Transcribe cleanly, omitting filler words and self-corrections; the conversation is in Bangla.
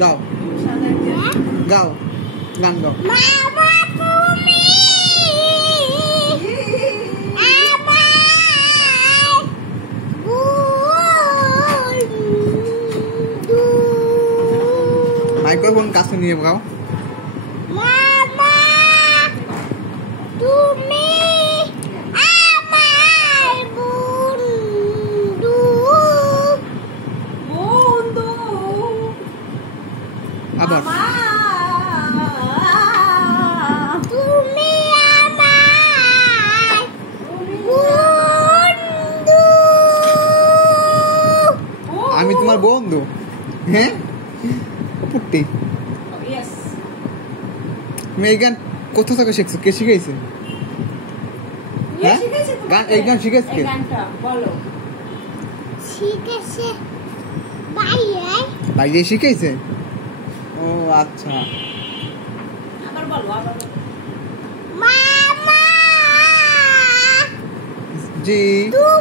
গাও গাও গান গাও মামা তুমি মাইক্রোফোন কাছে নিয়ে গাও মামা তুমি আমার বন্ধু বন্ধু আবার তুমি আমার বন্ধু আমি তোমার বন্ধু হ্যাঁ পুট্টি ইয়েস তুমি এই গান কোথা থেকে শিখছো কে শিখাইছে হ্যাঁ গান এই গান শিখেছে কে গানটা বলো শিখেছে বাইরে বাইরে শিখাইছে ও আচ্ছা আবার বলো আবার মামা জি তুমি